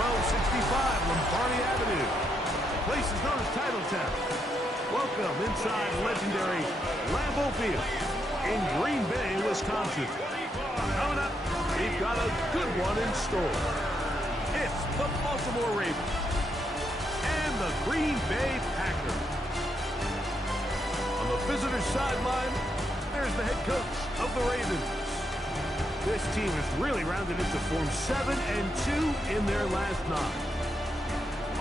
1265 Lombardi Avenue. The place is known as Titletown. Welcome inside legendary Lambeau Field in Green Bay, Wisconsin. Coming up, we've got a good one in store. It's the Baltimore Ravens and the Green Bay Packers. On the visitor's sideline, there's the head coach of the Ravens. This team has really rounded into form 7-2 in their last 9.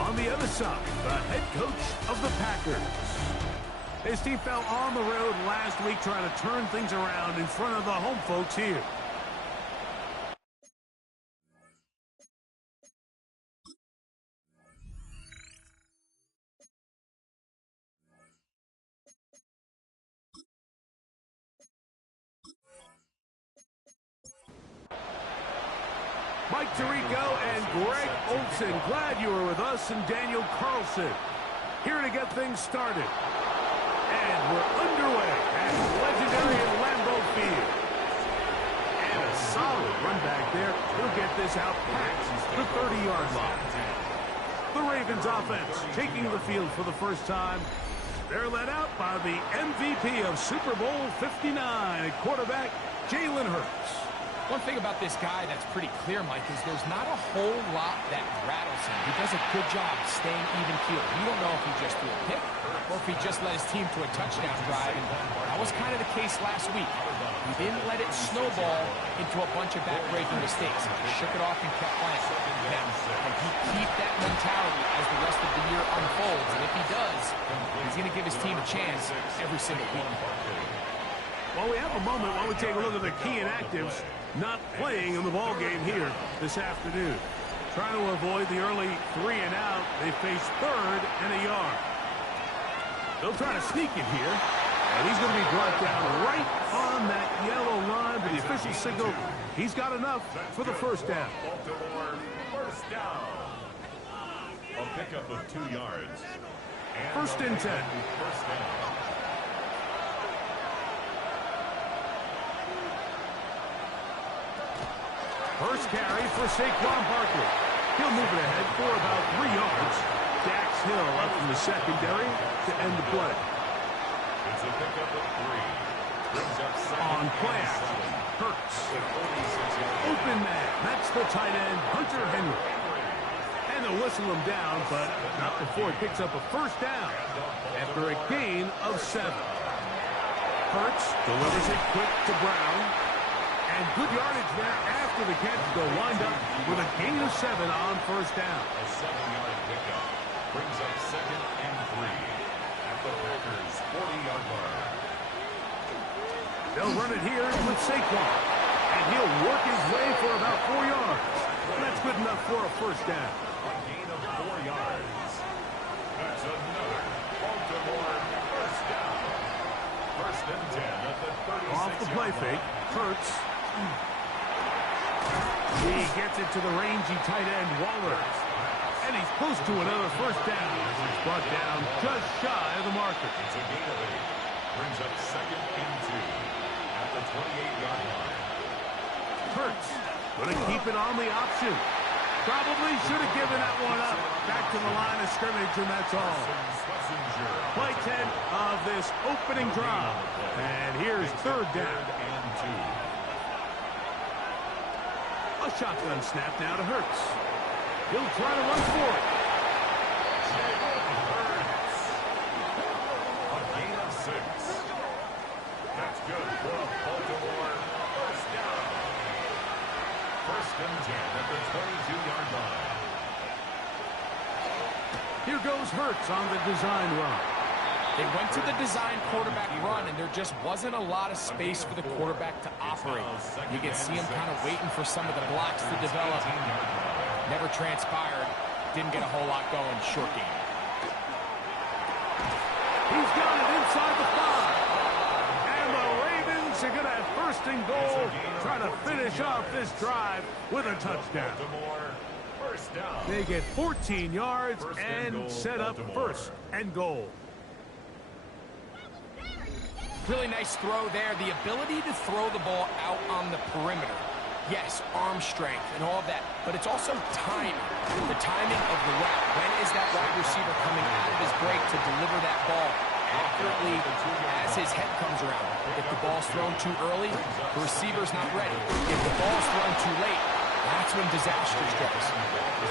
On the other side, the head coach of the Packers. His team fell on the road last week trying to turn things around in front of the home folks here. Mike Tirico and Greg Olsen, glad you were with us, and Daniel Carlson here to get things started. And we're underway at legendary Lambeau Field. And a solid run back there. He'll get this out past the 30-yard line. The Ravens offense taking the field for the first time. They're led out by the MVP of Super Bowl 59 at quarterback Jalen Hurts. One thing about this guy that's pretty clear, Mike, is there's not a whole lot that rattles him. He does a good job staying even-keeled. You don't know if he just threw a pick or if he just led his team to a touchdown drive, and that was kind of the case last week. He didn't let it snowball into a bunch of back-breaking mistakes. He shook it off and kept playing. Now, can he keep that mentality as the rest of the year unfolds? And if he does, he's going to give his team a chance every single week. Well, we have a moment while we take a look at the key inactives not playing in the ball game here this afternoon. Trying to avoid the early 3 and out. They face 3rd and a yard. They'll try to sneak it here. And he's going to be brought down right on that yellow line. But the official signal, he's got enough for the first down. First down. A pickup of 2 yards. First and 10. First down. First carry for Saquon Barkley. He'll move it ahead for about 3 yards. Dax Hill up from the secondary to end the play. It's a pickup of 3. Brings up On play action, Hurts. Open man. That's the tight end, Hunter Henry. And they'll whistle him down, but not before he picks up a first down after a gain of 7. Hurts delivers it quick to Brown. And good yardage there after the catch. Go wind up with a gain of 7 on first down. A 7-yard pickup. Brings up 2nd and 3 at the Packers' 40-yard line. They'll run it here with Saquon. And he'll work his way for about 4 yards. That's good enough for a first down. A gain of 4 yards. That's another Baltimore first down. First and 10 at the 36-yard Off the play fake, Hurts. He gets it to the rangy tight end, Waller. And he's close to another first down. He's brought down just shy of the marker. It's a gain of 8. Brings up 2nd and 2 at the 28-yard line. Hurts going to keep it on the option. Probably should have given that one up. Back to the line of scrimmage, and that's all. Play 10 of this opening drive. And here's 3rd down. A shotgun snap now to Hurts. He'll try to run for it. A gain of 6. That's good for a Baltimore first down. First and 10 at the 22-yard line. Here goes Hurts on the design run. They went to the design quarterback run, and there just wasn't a lot of space for the quarterback to operate. You can see him kind of waiting for some of the blocks to develop. Never transpired. Didn't get a whole lot going. Short game. He's got it inside the 5. And the Ravens are going to have first and goal, trying to finish off this drive with a touchdown. They get 14 yards and set up first and goal. Really nice throw there. The ability to throw the ball out on the perimeter. Yes, arm strength and all of that, but it's also timing. The timing of the route. When is that wide receiver coming out of his break to deliver that ball accurately as his head comes around? If the ball's thrown too early, the receiver's not ready. If the ball's thrown too late, that's when disaster strikes.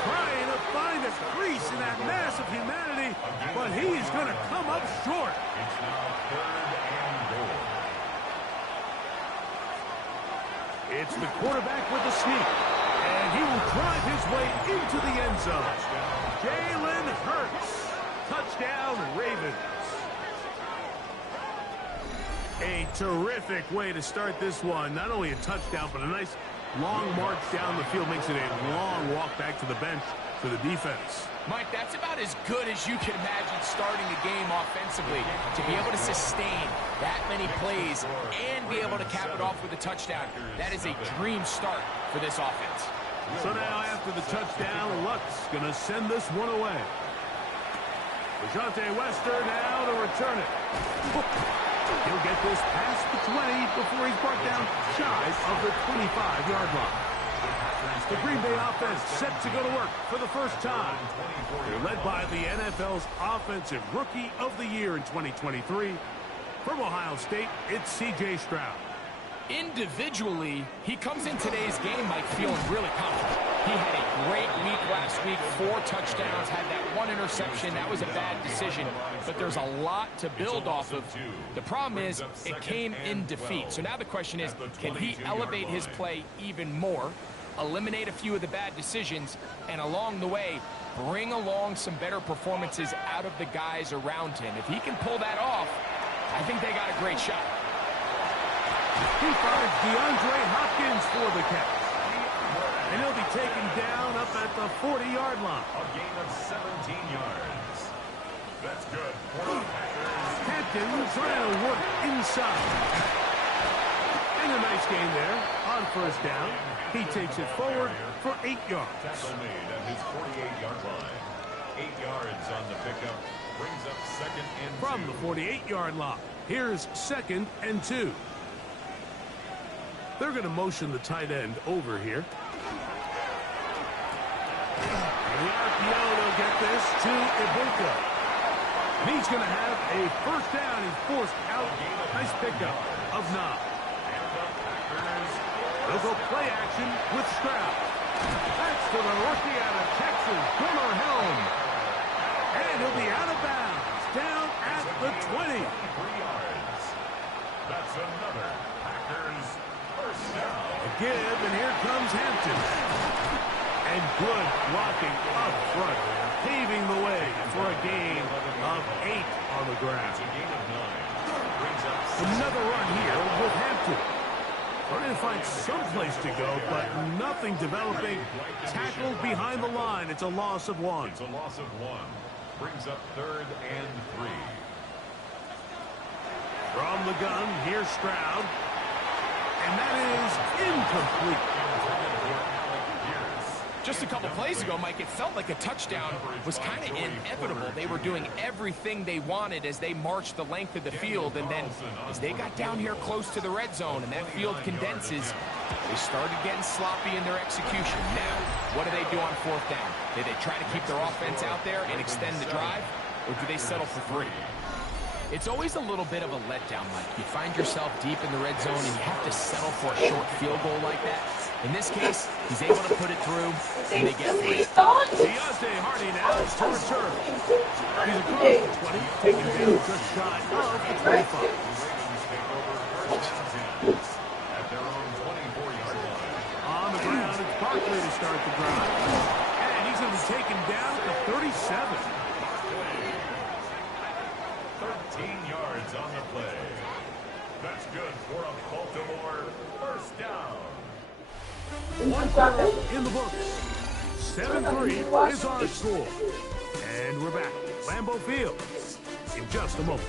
Trying to find a crease in that mass of humanity, but he's going to come up short. It's now 3rd and goal. It's the quarterback with the sneak, and he will drive his way into the end zone. Jalen Hurts. Touchdown, Ravens. A terrific way to start this one. Not only a touchdown, but a nice long march down the field. Makes it a long walk back to the bench for the defense. Mike, that's about as good as you can imagine starting a game offensively. To be able to sustain that many plays and be able to cap it off with a touchdown, that is a dream start for this offense. So now after the touchdown, Luck's going to send this one away. DeJounte Wester now to return it. He'll get this past the 20 before he's brought down shy of the 25-yard line. The Green Bay offense set to go to work for the first time. They're led by the NFL's Offensive Rookie of the Year in 2023. From Ohio State, it's C.J. Stroud. Individually, he comes in today's game, Mike, feeling really confident. He had a great week last week, 4 touchdowns, had that 1 interception. That was a bad decision, but there's a lot to build off of. The problem is it came in defeat. So now the question is, can he elevate his play even more, eliminate a few of the bad decisions, and along the way, bring along some better performances out of the guys around him? If he can pull that off, I think they got a great shot. He finds DeAndre Hopkins for the catch. And he'll be taken down up at the 40-yard line. A gain of 17 yards. That's good for the Packers. Hampton trying to work inside. And a nice gain there on first down. He takes it forward for 8 yards. Tackle made at his 48-yard line. 8 yards on the pickup. Brings up 2nd and 2. From the 48-yard line, here's 2nd and 2. They're going to motion the tight end over here. And the RPO, they'll get this to Ibuka. And he's going to have a first down. He's forced out. Nice pickup of 9. They'll go play action with Stroud. That's to the rookie out of Texas, Gunnar Helm. And he'll be out of bounds. Down at the 20. 3 yards. That's another Packers first down. A give, and here comes Hampton. And good blocking up front, paving the way for a gain of 8 on the ground. It's a gain of 9. Brings up Another run here with Hampton. Trying to find some place to go, but nothing developing. Tackled behind the line. It's a loss of 1. It's a loss of 1. Brings up 3rd and 3. From the gun, here's Stroud. And that is incomplete. Just a couple plays ago, Mike, it felt like a touchdown was kind of inevitable. They were doing everything they wanted as they marched the length of the field, and then as they got down here close to the red zone and that field condenses, they started getting sloppy in their execution. Now, what do they do on 4th down? Do they try to keep their offense out there and extend the drive, or do they settle for 3? It's always a little bit of a letdown, Mike. You find yourself deep in the red zone and you have to settle for a short field goal like that. In this case, he's able to put it through, and they get 3. Deontay Hardy now to return. He's across the 20, taking down just shy of the 25. At their own 24-yard line. On the ground, it's Barkley to start the drive. And he's going to be taken down at the 37. 13 yards on the play. That's good for a Baltimore first down. 1 quarter in the books. 7-3 is our score. And we're back. Lambeau Field in just a moment.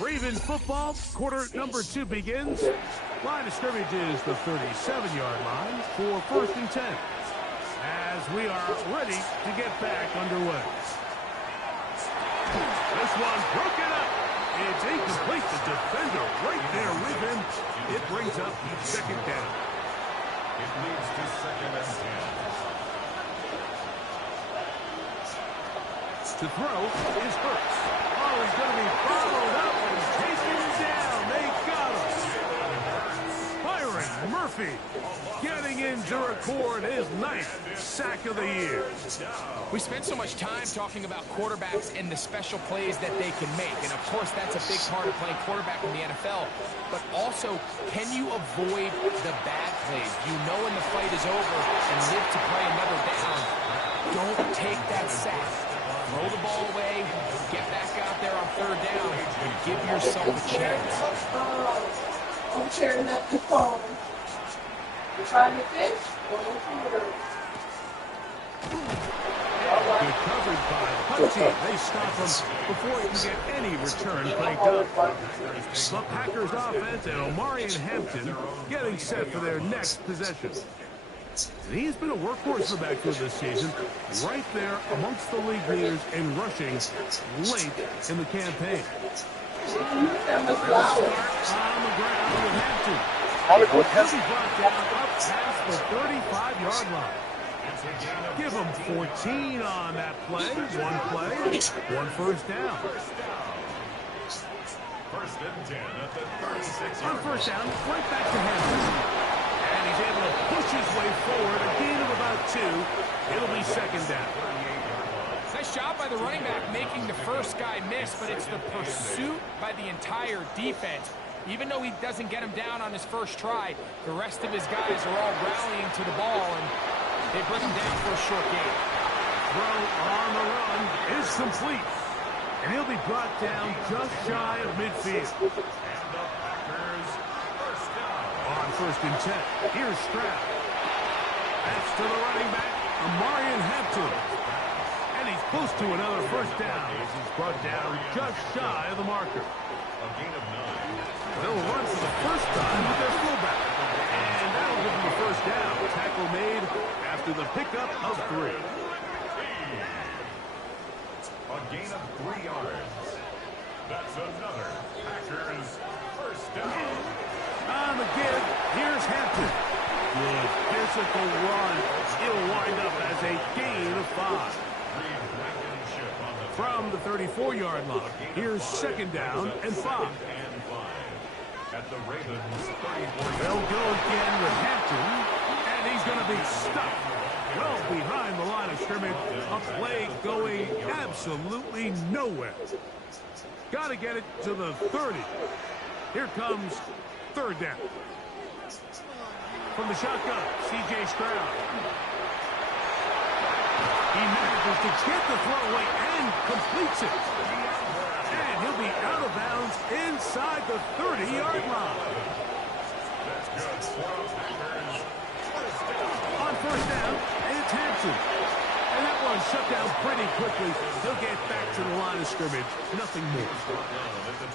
Ravens football, quarter number 2 begins. Line of scrimmage is the 37-yard line for 1st and 10. As we are ready to get back underway. This one broken up. It's incomplete. The defender right there with him. It brings up second down. It leads to 2nd and 10. To throw is Hurts. Oh, he's going to be followed up and taken down. They got him. Byron Murphy getting in to record his 9th sack of the year. We spent so much time talking about quarterbacks and the special plays that they can make. And, of course, that's a big part of playing quarterback in the NFL. But also, can you avoid the bad plays? You know when the fight is over and live to play another down. Don't take that sack. Throw the ball away, get back out there on 3rd down, and give yourself a chance. I'm tearing up the phone. You trying to fish? Good coverage by Punchy. They stop him before he can get any return cranked up. The Packers offense and Omarion Hampton getting set for their next possession. And he's been a workhorse in the backfield this season, right there amongst the league leaders in rushing late in the campaign. On the ground with Hampton. He'll be brought down up past the 35-yard line. Give him 14 on that play. One play, one first down. 1st and 10 at the 36. On first down, right back to Hampton. And he's able to push his way forward. A gain of about 2. It'll be 2nd down. Nice job by the running back making the first guy miss, but it's the pursuit by the entire defense. Even though he doesn't get him down on his first try, the rest of his guys are all rallying to the ball, and they bring him down for a short gain. Throw on the run is complete. And he'll be brought down just shy of midfield. And the Packers first down. On 1st and 10, here's Stroud. That's to the running back, Omarion Hampton. And he's close to another first down as he's brought down just shy of the marker. A gain of 9. They'll run for the first time with their fullback. And that'll give them the first down. Tackle made after the pickup of 3. A gain of 3 yards. That's another Packers first down. On the give, here's Hampton. Good physical run. It'll wind up as a gain of 5. From the 34-yard line, here's 2nd down and 5. At the Ravens 34. They'll go again with Hampton, and he's going to be stuck well behind the line of scrimmage. A play going absolutely nowhere. Got to get it to the 30. Here comes 3rd down. From the shotgun, C.J. Stroud. He manages to get the throw away and completes it. And he'll be out of bounds inside the 30-yard line. That's good. On first down, it's Hampton. And that one shut down pretty quickly. He'll get back to the line of scrimmage. Nothing more.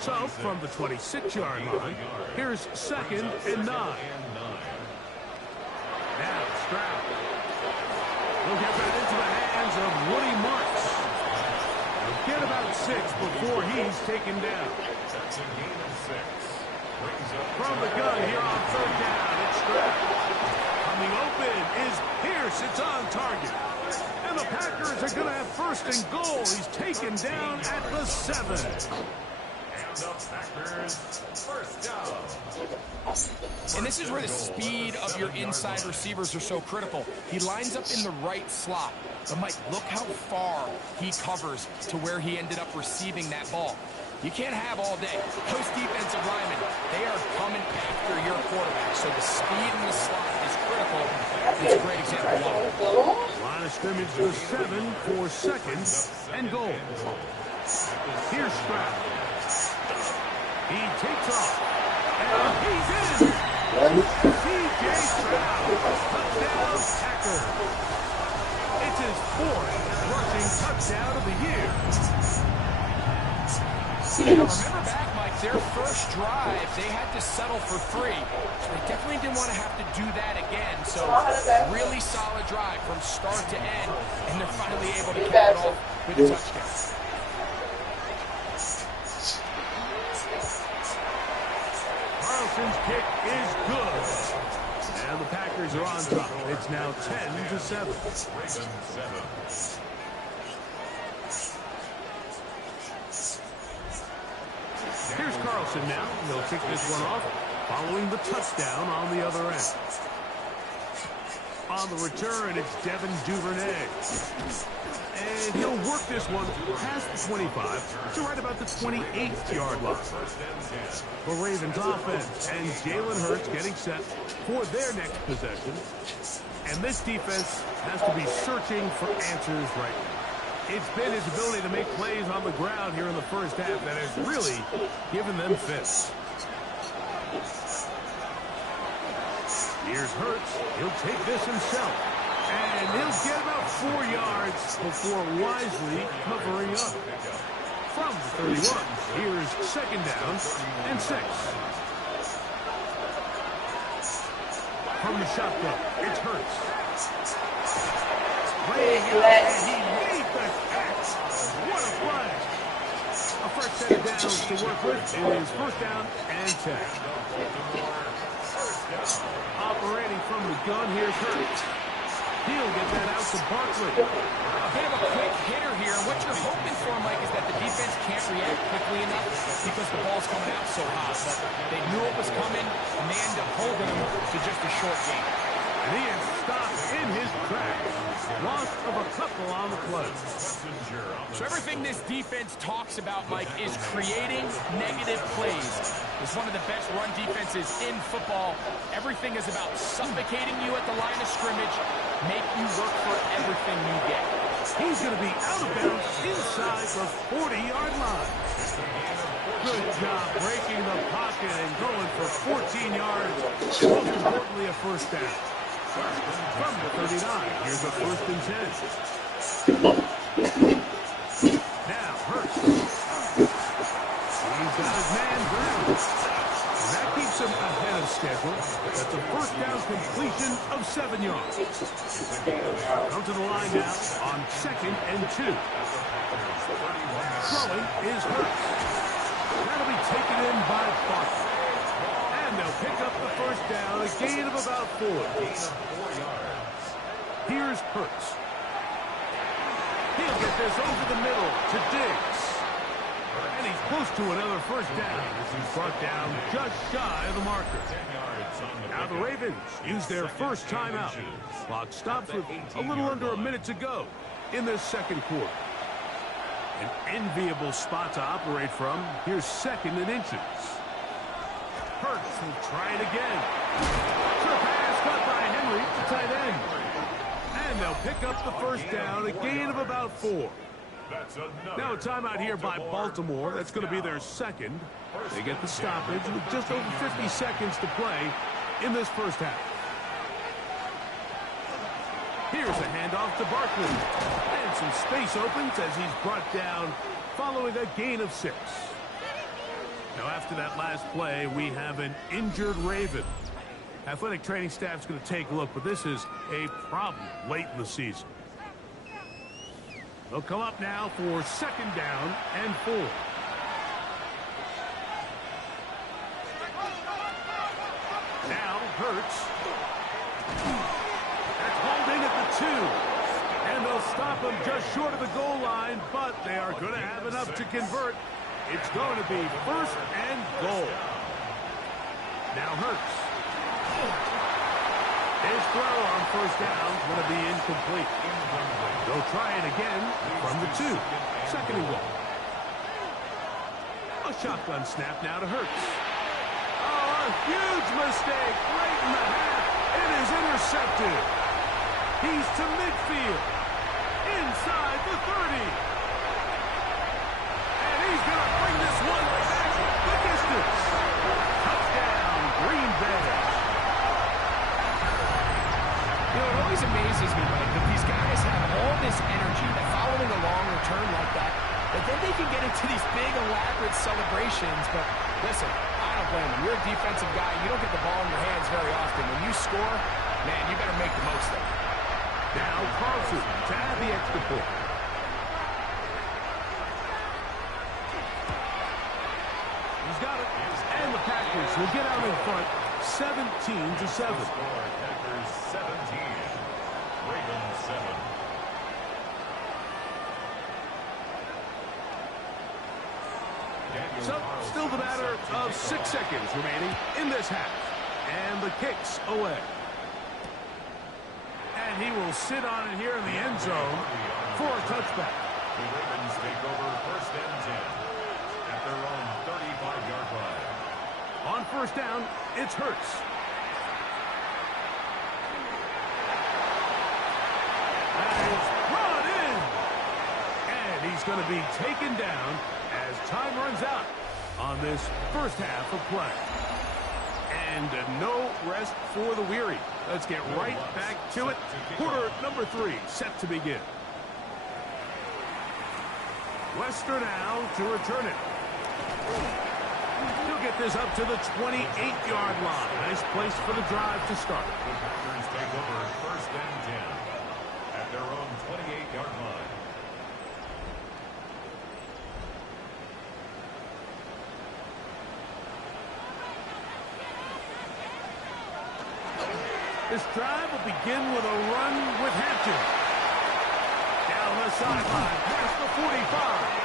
So, from the 26-yard line, here's 2nd and 9. Now, Stroud. He'll get that into the hands of Woody Marks. He'll get about 6 before he's taken down. That's a gain of 6. From the gun here on 3rd down, it's Stroud. Coming open is Pierce. It's on target. And the Packers are going to have 1st and goal. He's taken down at the 7. And the Packers first down. And this is where the speed of your inside receivers are so critical. He lines up in the right slot. But, Mike, look how far he covers to where he ended up receiving that ball. You can't have all day. Those defensive linemen, they are coming after your quarterback. So the speed in the slot is critical. It's a great example of it. Line of scrimmage to 7 for 2nd and goal. Here's Stroud. He takes off. And he's in. C.J. Stroud. Touchdown, Packers. It's his 4th rushing touchdown of the year. Remember back, Mike, their first drive, they had to settle for 3. So they definitely didn't want to have to do that again. So really solid drive from start to end, and they're finally able to cap it off with a touchdown. kick is good. And the Packers are on top. It's now 10-7. Here's Carlson now. He'll kick this one off, following the touchdown on the other end. On the return, it's Devin Duvernay. And he'll work this one past the 25 to right about the 28th-yard line. The Ravens offense and Jalen Hurts getting set for their next possession. And this defense has to be searching for answers right now. It's been his ability to make plays on the ground here in the first half that has really given them fits. Here's Hurts. He'll take this himself. And he'll get about 4 yards before wisely covering up. From the 31, here's second down and 6. From the shotgun, it's Hurts. Playing out, and he made the catch. What a play. A fresh set of downs to work with. It is first down and 10. Operating from the gun, here's Hurts. He'll get that out to Barkley. A bit of a quick hitter here. What you're hoping for, Mike, is that the defense can't react quickly enough because the ball's coming out so hot. But they knew it was coming, and they ended up holding him to just a short game. And he is stopped in his tracks. Loss of a couple on the play. So everything this defense talks about, Mike, is creating negative plays. It's one of the best run defenses in football. Everything is about suffocating you at the line of scrimmage, make you work for everything you get. He's going to be out of bounds inside the 40-yard line. Good job breaking the pocket and going for 14 yards. Most importantly, a first down. From the 39, here's a first and 10. Now, Hurts. He's got his man down. And that keeps him ahead of schedule. That's a first down completion of 7 yards. Come to the line now on second and 2. Throwing is Hurts. That'll be taken in by Barkley. And they'll pick up the first down, a gain of about 4. Here's Hurts. He'll get this over the middle to Diggs. And he's close to another first down as he's brought down just shy of the marker. Now the Ravens use their first timeout. Clock stops with a little under a minute to go in this second quarter. An enviable spot to operate from. Here's second and inches. Hurts will try it again. Sure pass caught by Henry to tight end. And they'll pick up the first down, a gain of about 4. Now a timeout here by Baltimore. That's going to be their second. They get the stoppage with just over 50 seconds to play in this first half. Here's a handoff to Barkley. And some space opens as he's brought down following a gain of 6. Now, after that last play, we have an injured Raven. Athletic training staff's going to take a look, but this is a problem late in the season. They'll come up now for second down and 4. Now, Hurts. That's holding at the 2. And they'll stop him just short of the goal line, but they are going to have enough to convert. It's going to be first and goal. Now Hurts. His throw on first down is going to be incomplete. They'll try it again from the 2. Second and goal. A shotgun snap now to Hurts. Oh, a huge mistake late in the half. It is intercepted. He's to midfield. Inside the 30. He's going to bring this one back the distance. Touchdown, Green Bay. You know, it always amazes me, Mike, that these guys have all this energy that following a long return like that, but then they can get into these big, elaborate celebrations. But listen, I don't blame them. You're a defensive guy. You don't get the ball in your hands very often. When you score, man, you better make the most of it. Now Carlson to add the extra point. He's got it. And the Packers will get out in front, 17-7. Packers 17, Ravens 7. So, still the matter of 6 seconds remaining in this half. And the kick's away. And he will sit on it here in the end zone for a touchback. The Ravens take over first and 10 at their own 35-yard line. On first down, it's Hurts. That is brought in. And he's going to be taken down as time runs out on this first half of play. And no rest for the weary. Let's get right back to it. Quarter number 3 set to begin. Wester now to return it. He'll get this up to the 28-yard line. Nice place for the drive to start. The Packers take over first and 10 at their own 28-yard line. This drive will begin with a run with Hampton. Down the sideline, past the 45.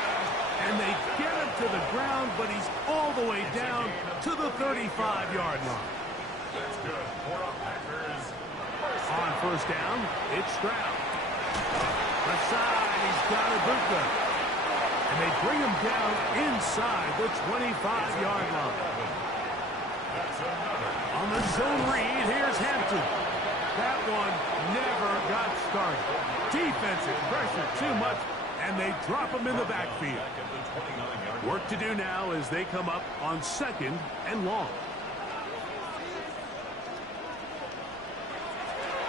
And they get him to the ground, but he's all the way down to the 35-yard line. That's good for the Packers. On first down, it's Stroud. Left side, he's got Ibuka. And they bring him down inside the 25-yard line. On the zone read, here's Hampton. That one never got started. Defensive pressure too much, and they drop him in the backfield. Work to do now as they come up on second and long.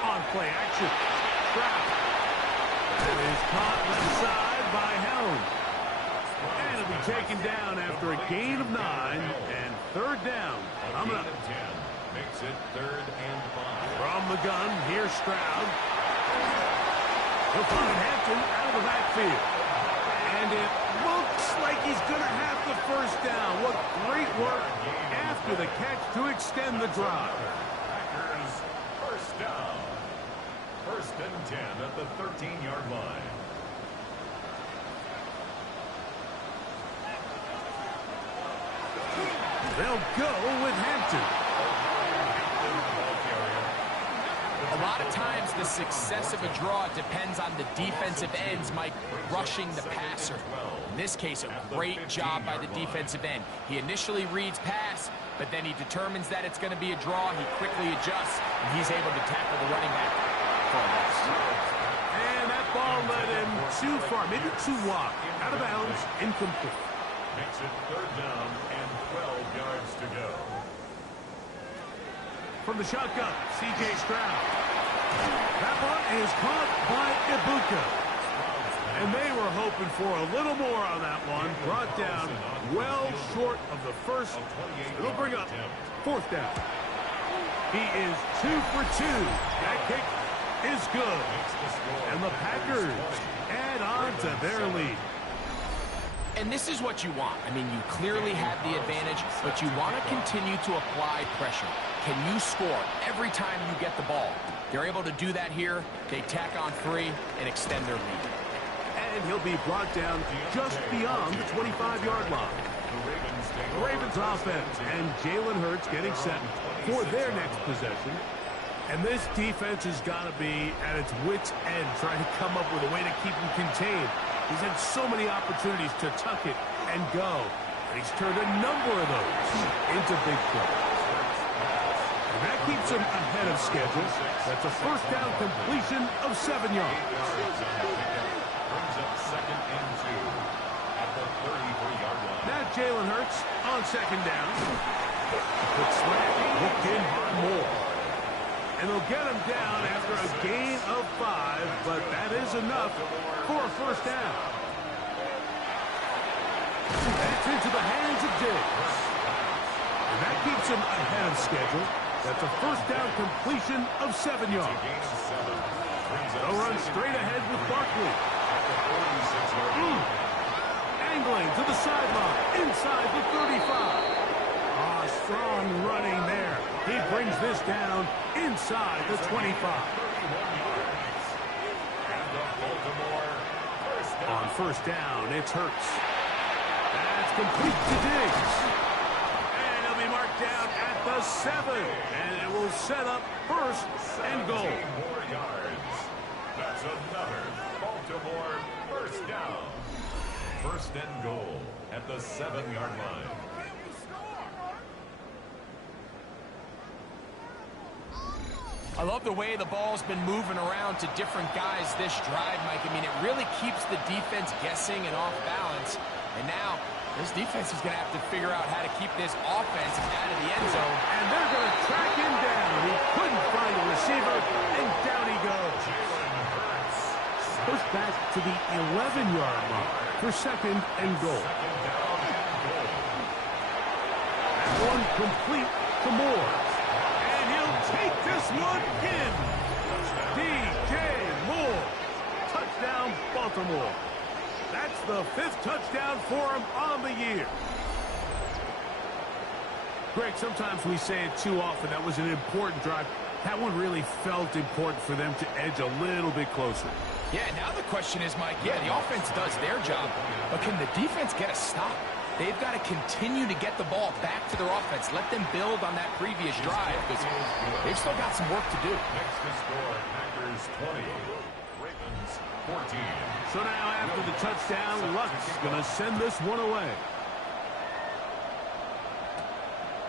On play action, Stroud. That is caught left side by Helms. And it'll be taken down after a gain of 9 and third down. Coming up. Makes it third and 5. From the gun, here's Stroud. He'll find Hampton out of the backfield. And it looks like he's going to have the first down. What great work after the catch to extend the drive. Packers first down. First and 10 at the 13-yard line. They'll go with Hampton. A lot of times the success of a draw depends on the defensive ends, Mike, rushing the passer. In this case, a great job by the defensive end. He initially reads pass, but then he determines that it's going to be a draw. He quickly adjusts, and he's able to tackle the running back for a loss. And that ball led him too far, maybe too wide. Out of bounds, incomplete. Makes it third down and 12 yards to go. From the shotgun, C.J. Stroud. That one is caught by Ibuka. And they were hoping for a little more on that one. Brought down well short of the first. It'll bring up fourth down. He is 2 for 2. That kick is good. And the Packers add on to their lead. And this is what you want. I mean, you clearly have the advantage, but you want to continue to apply pressure. Can you score every time you get the ball? They're able to do that here. They tack on 3 and extend their lead. And he'll be brought down just beyond the 25-yard line. The Ravens offense and Jalen Hurts getting set for their next possession. And this defense has got to be at its wits' end, trying to come up with a way to keep him contained. He's had so many opportunities to tuck it and go. And he's turned a number of those into big plays. And that keeps him ahead of schedule. That's a first down completion of 7 yards. Brings up second and 2 at the 33-yard line. Now Jalen Hurts on second down. Quick slant, hooked in by Moore. And they'll get him down after a gain of 5, but that is enough for a first down. That's into the hands of Diggs. And that keeps him ahead of schedule. That's a first down completion of 7 yards. They'll run straight ahead with Barkley. Angling to the sideline, inside the 35. strong running there. He brings this down inside the 25. On first down, it's Hurts. That's complete to Diggs. And he'll be marked down at the 7. And it will set up first and goal. More yards. That's another Baltimore first down. First and goal at the 7-yard line. I love the way the ball's been moving around to different guys this drive, Mike. I mean, it really keeps the defense guessing and off balance. And now, this defense is going to have to figure out how to keep this offense out of the end zone. And they're going to track him down. He couldn't find a receiver, and down he goes. Pushed back to the 11-yard mark for second and goal. That one complete to Moore. And he'll take this one in. DJ Moore. Touchdown, Baltimore. That's the 5th touchdown for him on the year. Greg, sometimes we say it too often. That was an important drive. That one really felt important for them to edge a little bit closer. Yeah, now the question is, Mike, yeah, the offense does their job, but can the defense get a stop? They've got to continue to get the ball back to their offense. Let them build on that previous drive, because they've still got some work to do. Next to score, Packers 20, Ravens 14. So now after the touchdown, Luck's going to send this one away.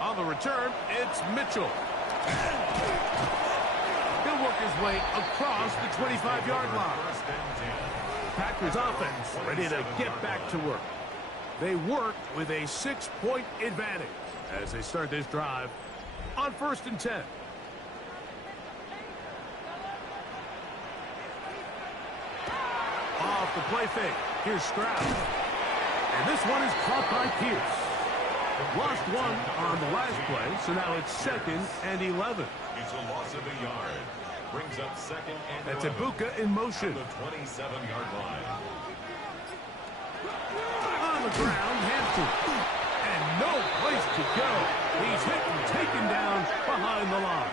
On the return, it's Mitchell. He'll work his way across the 25-yard line. Packers offense ready to get back to work. They work with a 6-point advantage as they start this drive on first and 10. Off the play fake. Here's Stroud. And this one is caught by Pierce. Lost one on the last play, so now it's second and 11. It's a loss of a yard. Brings up second and That's 11. Ibuka in motion. The 27-yard line. On the ground, Hampton. And no place to go. He's hit and taken down behind the line.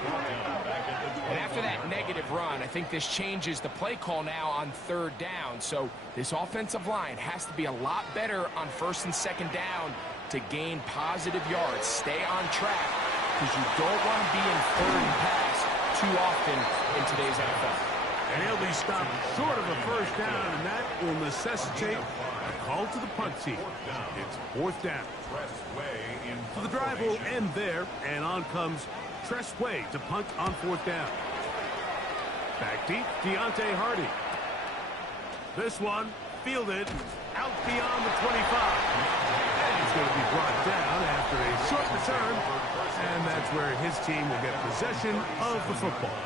And after that negative run, I think this changes the play call now on third down. So this offensive line has to be a lot better on first and second down to gain positive yards. Stay on track, because you don't want to be in third and pass too often in today's NFL. And he'll be stopped short of a first down, and that will necessitate a call to the punt team. It's fourth down. So the drive will end there, and on comes Tress Way to punt on fourth down. Back deep, Deontay Hardy. This one fielded out beyond the 25. And he's going to be brought down after a short return, and that's where his team will get possession of the football.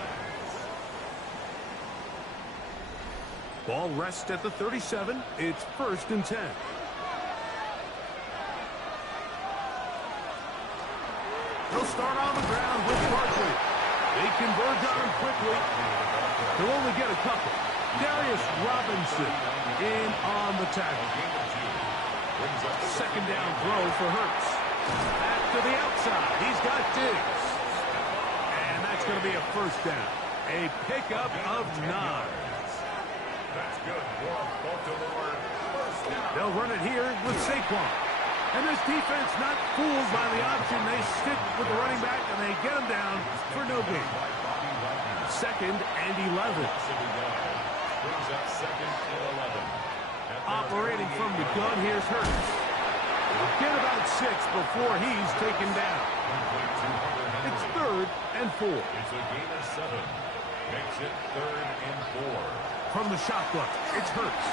Ball rests at the 37. It's first and 10. They'll start on the ground with Barkley. They converge on him quickly. They'll only get a couple. Darius Robinson in on the tackle. Second down throw for Hurts. Back to the outside. He's got Diggs. And that's going to be a first down. A pickup of 9. That's good for Baltimore. First down. They'll run it here with Saquon. And this defense not fooled by the option. They stick with the running back, and they get him down for no gain. Second and 11. Brings up second and 11. Operating from the gun, here's Hurts. Get about 6 before he's taken down. It's third and 4. It's a gain of 7. Makes it third and 4. From the shotgun, it's Hurts.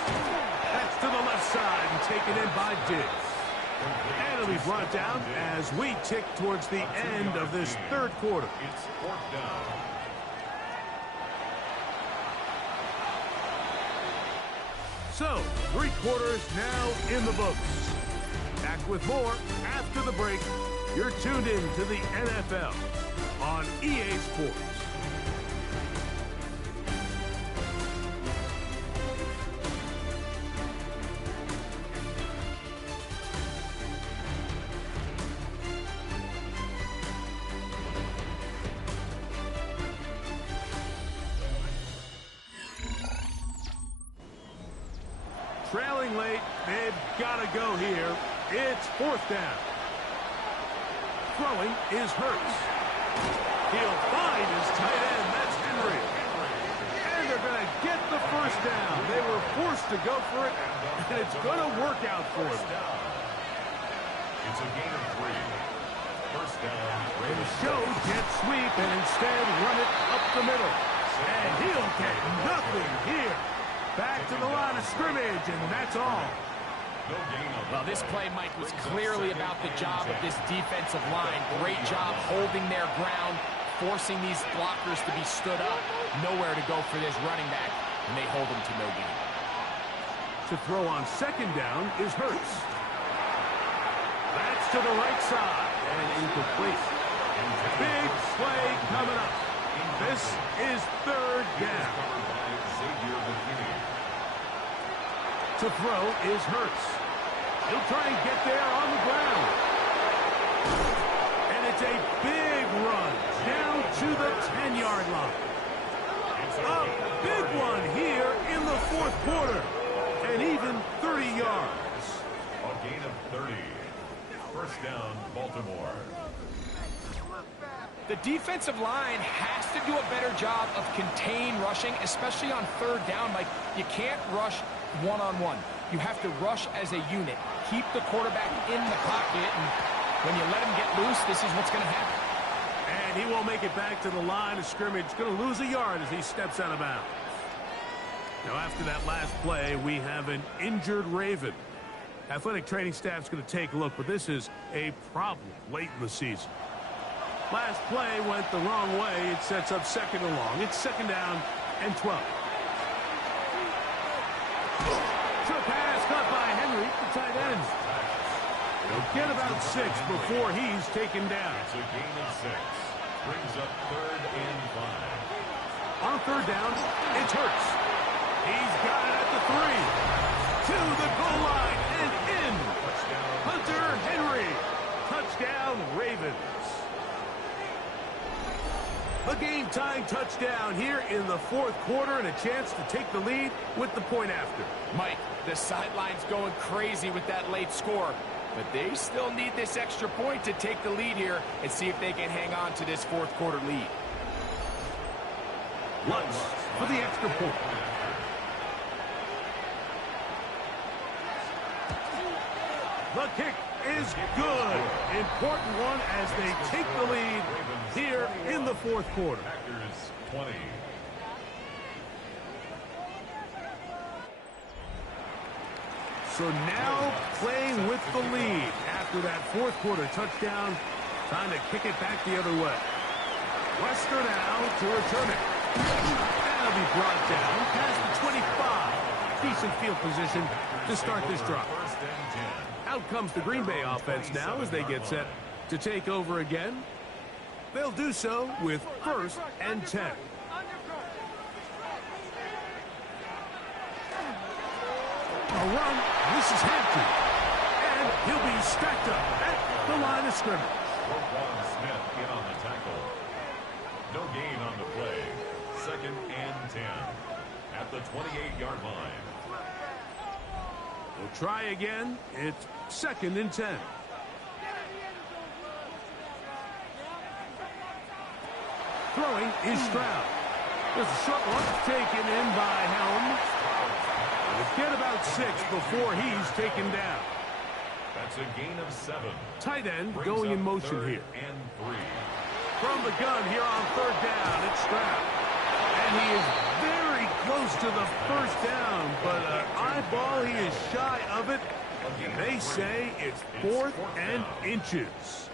That's to the left side and taken in by Diggs. And it'll be brought down as we tick towards the end of this third quarter. It's fourth down. So, 3 quarters now in the books. Back with more after the break. You're tuned in to the NFL on EA Sports. trailing late. They've got to go here. It's fourth down. Throwing is Hurts. He'll find his tight end. That's Henry. And they're going to get the first down. They were forced to go for it, and it's going to work out for them. It's a gain of 3. First down. The show jet sweep and instead run it up the middle. And he'll get nothing here. Back to the line of scrimmage, and that's all. Well, this play, Mike, was clearly about the job of this defensive line. Great job holding their ground, forcing these blockers to be stood up. Nowhere to go for this running back, and they hold him to no gain. To throw on second down is Hurts. That's to the right side, and incomplete. Big play coming up. This is third down. To throw is Hurts. He'll try and get there on the ground. And it's a big run down to the 10-yard line. A big one here in the fourth quarter. And even 30 yards. A gain of 30. First down, Baltimore. The defensive line has to do a better job of contain rushing, especially on third down. Like, you can't rush one-on-one. You have to rush as a unit. Keep the quarterback in the pocket, and when you let him get loose, this is what's going to happen. And he won't make it back to the line of scrimmage. Going to lose a yard as he steps out of bounds. Now, after that last play, we have an injured Raven. Athletic training staff's going to take a look, but this is a problem late in the season. Last play went the wrong way. It sets up second and long. It's second down and 12. Short pass caught by Henry, the tight end. He'll get about 6 before he's taken down. It's a gain of 6. Brings up third and 5. On third down, it's Hurts. He's got it at the 3. To the goal line and in. Hunter Henry. Touchdown, Ravens. A game-tying touchdown here in the fourth quarter and a chance to take the lead with the point after. Mike, the sideline's going crazy with that late score, but they still need this extra point to take the lead here and see if they can hang on to this fourth quarter lead. Lutz for the extra point. The kick is good. Important one as they take the lead here in the fourth quarter. Packers 20. So now playing with the lead after that fourth quarter touchdown. Time to kick it back the other way. Wester now to return it. That'll be brought down past the 25. Decent field position to start this drive. First and 10. Out comes the Green Bay offense now as they get set to take over again. They'll do so with first and 10. A run. This is Hampton. And he'll be stacked up at the line of scrimmage. Roquan Smith in on the tackle. No gain on the play. Second and 10. At the 28-yard line. We'll try again. It's second and 10. Throwing is Stroud. There's a short one taken in by Helm. We'll get about 6 before he's taken down. That's a gain of 7. Tight end going in motion here. And 3. From the gun here on third down, it's Stroud. And he is very close to the first down, but an eyeball, he is shy of it. They say it's fourth and inches.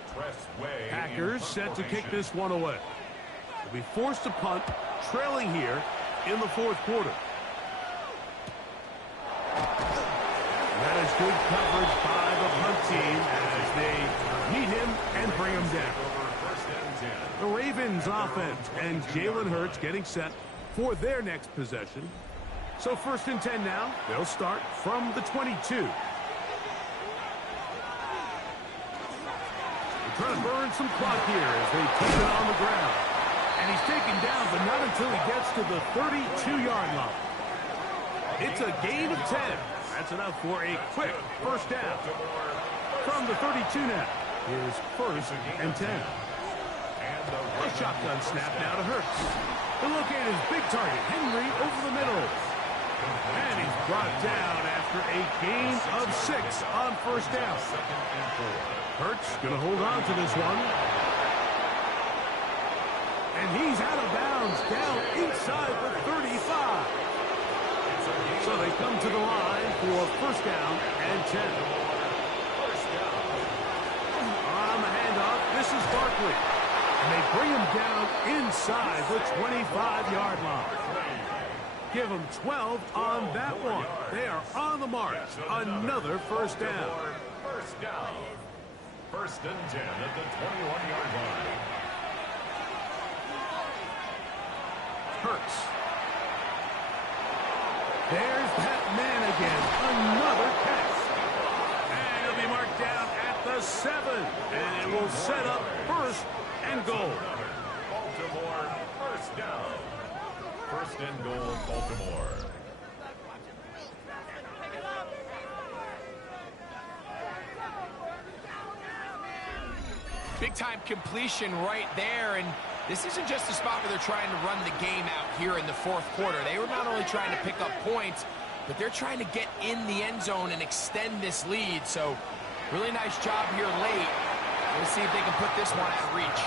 Packers set to kick this one away. They'll be forced to punt, trailing here in the fourth quarter. That is good coverage by the punt team as they meet him and bring him down. The Ravens offense and Jalen Hurts getting set for their next possession. So first and 10 now. They'll start from the 22. They're trying to burn some clock here as they keep it on the ground. And he's taken down, but not until he gets to the 32-yard line. It's a gain of 10 That's enough for a quick first down. From the 32 now, here's 1st and 10. A shotgun snap now to Hurts. He'll locate his big target, Henry, over the middle. And he's brought down after a gain of 6 on first down. Hurts going to hold on to this one. And he's out of bounds, down inside the 35. So they come to the line for first down and 10. On the handoff, this is Barkley. And they bring him down inside the 25-yard line. Give them 12 on that one. They are on the march. Another first down. First down. 1st and 10 at the 21-yard line. Hurts. There's that man again. Another catch. And he'll be marked down at the 7. And it will set up 1st and goal. Baltimore, first down. 1st and goal, Baltimore. Big-time completion right there, and this isn't just a spot where they're trying to run the game out here in the 4th quarter. They were not only trying to pick up points, but they're trying to get in the end zone and extend this lead. So, really nice job here late. Let's see if they can put this one out of reach.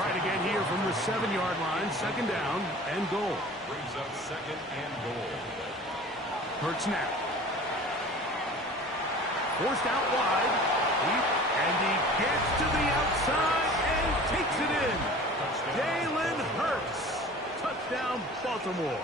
Right again here from the 7-yard line, 2nd down and goal. Brings up 2nd and goal. Hurts now. Forced out wide. And he gets to the outside and takes it in. Jalen Hurts. Touchdown, Baltimore.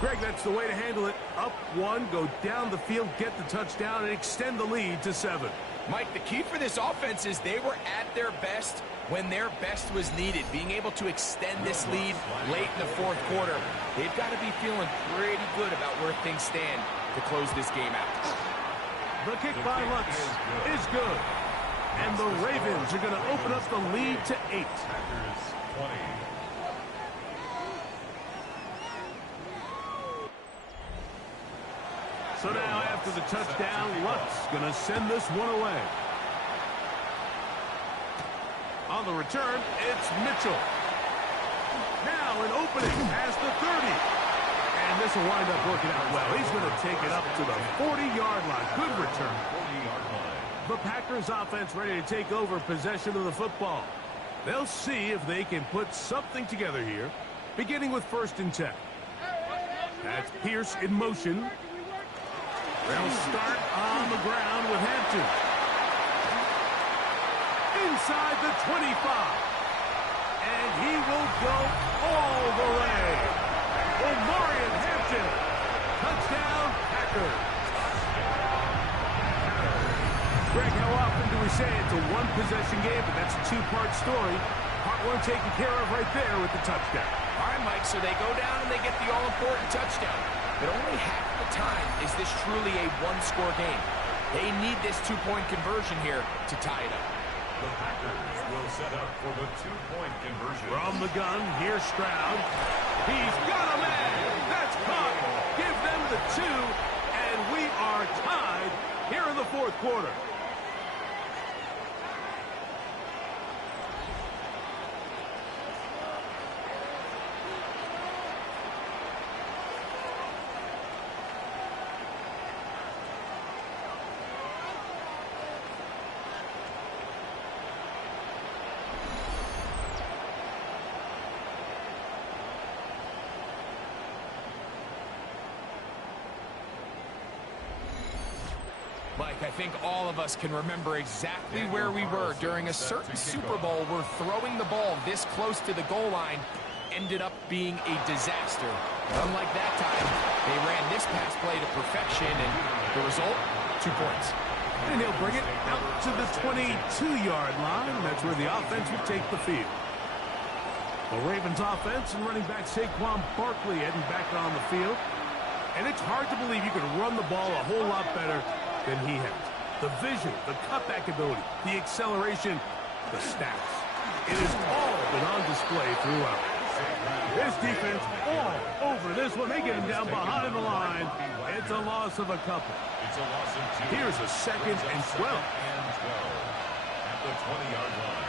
Greg, that's the way to handle it. Up 1, go down the field, get the touchdown, and extend the lead to 7. Mike, the key for this offense is they were at their best when their best was needed. Being able to extend this lead late in the 4th quarter, they've got to be feeling pretty good about where things stand to close this game out. The kick by Lutz is good. And the Ravens are going to open up the lead to 8. Packers 20. So now after the touchdown, Lutz going to send this one away. On the return, it's Mitchell. Now an opening past the 30. And this will wind up working out well. He's going to take it up to the 40-yard line. Good return. 40-yard line. The Packers offense ready to take over possession of the football. They'll see if they can put something together here, beginning with 1st and 10. That's Pierce in motion. They'll start on the ground with Hampton. Inside the 25. And he will go all the way. Omarion Hampton. Touchdown, Packers. Greg, how often do we say it's a one-possession game, but that's a 2-part story? Part 1 taken care of right there with the touchdown. All right, Mike, so they go down and they get the all-important touchdown. But only half the time is this truly a one-score game. They need this 2-point conversion here to tie it up. The Packers will set up for the 2-point conversion. From the gun, here's Stroud. He's got a man. That's caught. Give them the 2, and we are tied here in the 4th quarter. Mike, I think all of us can remember exactly where we were during a certain Super Bowl where throwing the ball this close to the goal line ended up being a disaster. Unlike that time, they ran this pass play to perfection, and the result, 2 points. And he'll bring it out to the 22-yard line. That's where the offense will take the field. The Ravens offense and running back Saquon Barkley heading back on the field. And it's hard to believe you can run the ball a whole lot better than he has. The vision, the cutback ability, the acceleration, the stats. It has all been on display throughout. This defense all over this one. They get him down behind the line. It's a loss of a couple. Here's a 2nd and 12. At the 20-yard line.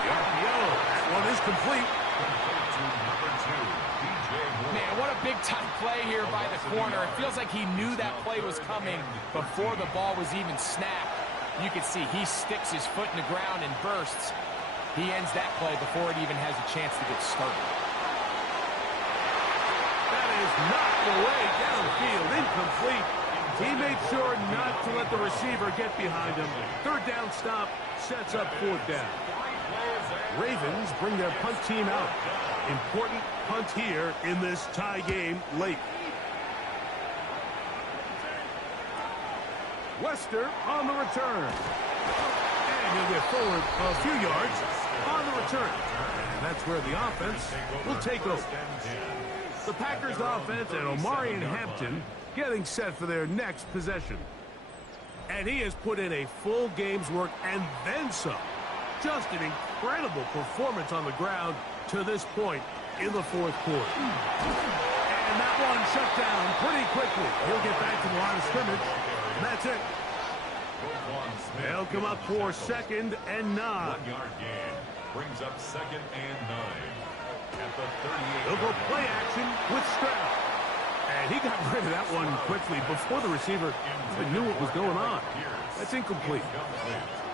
The RPO. That one is complete. Man, what a big-time play here by the corner. It feels like he knew that play was coming before the ball was even snapped. You can see he sticks his foot in the ground and bursts. He ends that play before it even has a chance to get started. That is knocked away downfield, incomplete. He made sure not to let the receiver get behind him. 3rd down stop sets up 4th down. Ravens bring their punt team out. Important punt here in this tie game late. Wester on the return. And he'll get forward a few yards on the return. And that's where the offense will take over. The Packers offense and Omarion Hampton getting set for their next possession. And he has put in a full game's work and then some. Just an incredible performance on the ground to this point in the 4th quarter. And that one shut down pretty quickly. He'll get back to the line of scrimmage. And that's it. They'll come up for 2nd and 9. 1-yard gain brings up 2nd and 9. At the 38. They'll go play action with Stroud. And he got rid of that one quickly before the receiver even knew what was going on. That's incomplete.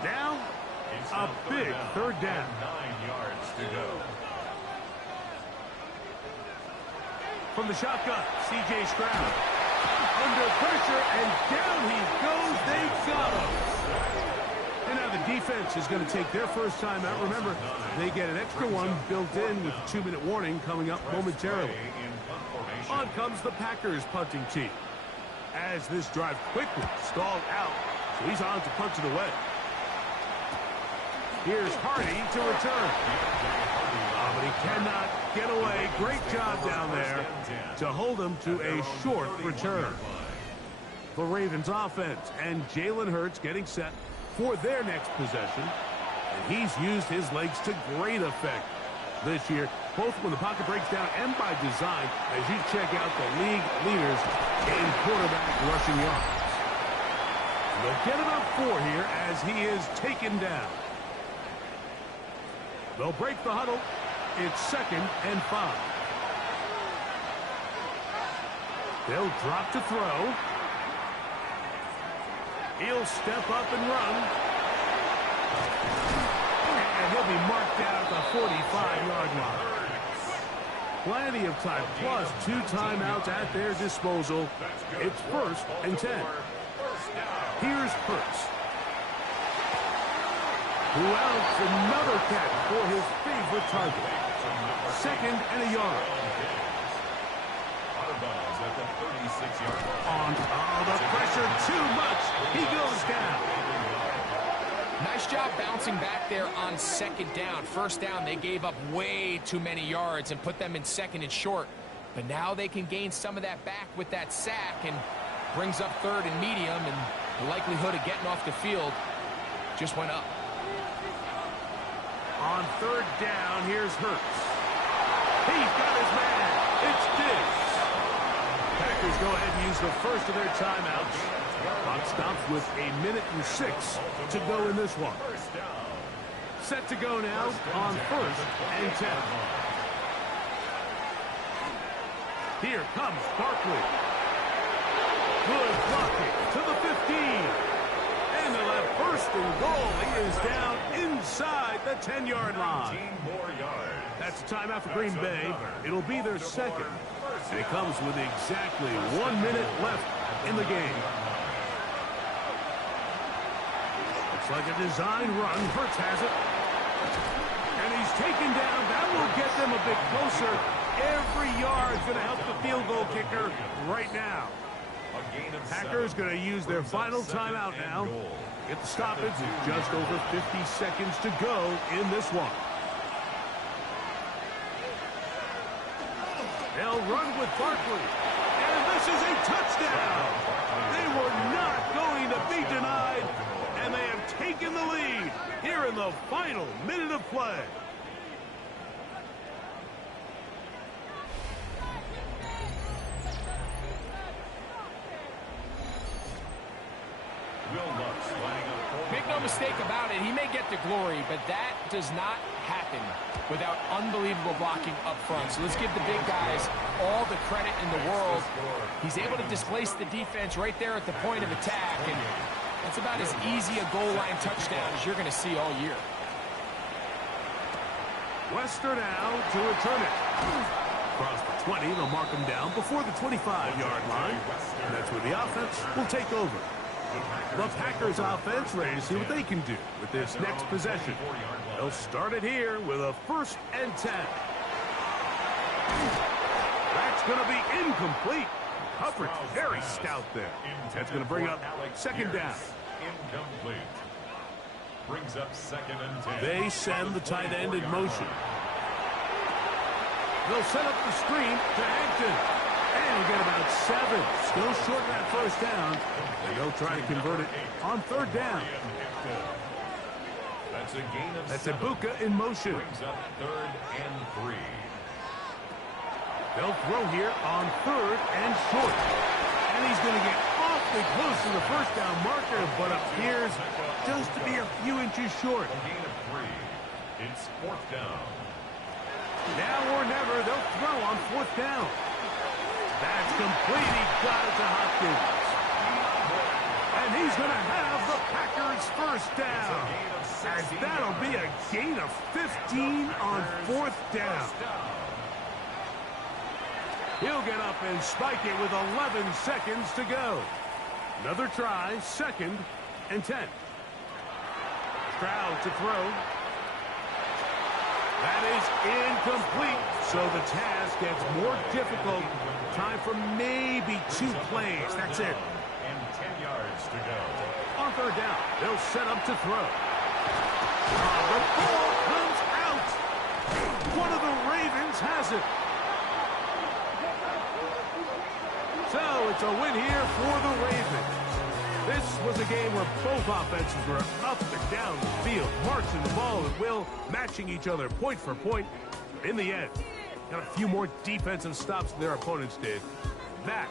Now, a big 3rd down. 9 yards to go. From the shotgun, C.J. Stroud. Under pressure, and down he goes. They got him. And now the defense is going to take their first time out. Remember, they get an extra one built in with a 2-minute warning coming up momentarily. On comes the Packers punting team. As this drive quickly stalled out, so he's on to punch it away. Here's Hardy to return. Oh, but he cannot get away. Great job down there to hold him to a short return. The Ravens offense and Jalen Hurts getting set for their next possession. And he's used his legs to great effect this year, both when the pocket breaks down and by design, as you check out the league leaders in quarterback rushing yards. And they'll get about 4 here as he is taken down. They'll break the huddle. It's 2nd and 5. They'll drop to throw. He'll step up and run. And he'll be marked down at the 45-yard line. Plenty of time, plus 2 timeouts at their disposal. It's 1st and 10. Here's Hurts, who outs another catch for his favorite target. 2nd and a yard. At the 36-yard line. On the pressure, too much. He goes down. Nice job bouncing back there on 2nd down. 1st down, they gave up way too many yards and put them in 2nd and short. But now they can gain some of that back with that sack and brings up 3rd and medium, and the likelihood of getting off the field just went up. On 3rd down, here's Hurts. He's got his man. It's Diggs. Packers go ahead and use the first of their timeouts. Clock stops with 1:06 to go in this one. Set to go now on 1st and 10. Here comes Barkley. Good blocking to the 15. And they'll have 1st and goal. He is down inside the 10-yard line. 15 more yards. That's a timeout for Green Bay. It'll be their 2nd. And it comes with exactly 1 minute left in the game. Looks like a design run. Hurts has it. And he's taken down. That will get them a bit closer. Every yard's going to help the field goal kicker right now. Packers going to use their final timeout now. Get the stoppage with just over 50 seconds to go in this one. They'll run with Barkley. And this is a touchdown. They were not going to be denied. And they have taken the lead here We're in the final minute of play. Will Lutz lining up for Make no mistake about it, he may get the glory, but that does not happen without unbelievable blocking up front. So let's give the big guys all the credit in the world. He's able to displace the defense right there at the point of attack, and that's about as easy a goal line touchdown as you're going to see all year. Wester now to return it. Across the 20, they'll mark him down before the 25-yard line. And that's where the offense will take over. The Packers offense ready to see what they can do with this next possession. They'll start it here with a 1st and 10. That's going to be incomplete. Hubbard very stout there. That's going to bring up 2nd down. Incomplete. Brings up 2nd and 10. They send the tight end in motion. They'll set up the screen to Hampton. And we'll get about 7. Still short of that 1st down. And they'll try to convert it on 3rd down. That's a gain of That's 7. Ibuka in motion. Brings up 3rd and 3. They'll throw here on 3rd and short. And he's going to get awfully close to the 1st down marker, but appears just to be a few inches short. A gain of 3. It's 4th down. Now or never, they'll throw on 4th down. That's complete. He got it to Hopkins. And he's going to have the Packers 1st down. As that'll be a gain of 15 on 4th down. He'll get up and spike it with 11 seconds to go. Another try, 2nd and 10. Stroud to throw. That is incomplete. So the task gets more difficult. Time for maybe 2 plays. That's it. And 10 yards to go. On 3rd down, they'll set up to throw. The ball comes out. One of the Ravens has it. So it's a win here for the Ravens. This was a game where both offenses were up and down the field, marching the ball at will, matching each other point for point. In the end, got a few more defensive stops than their opponents did. That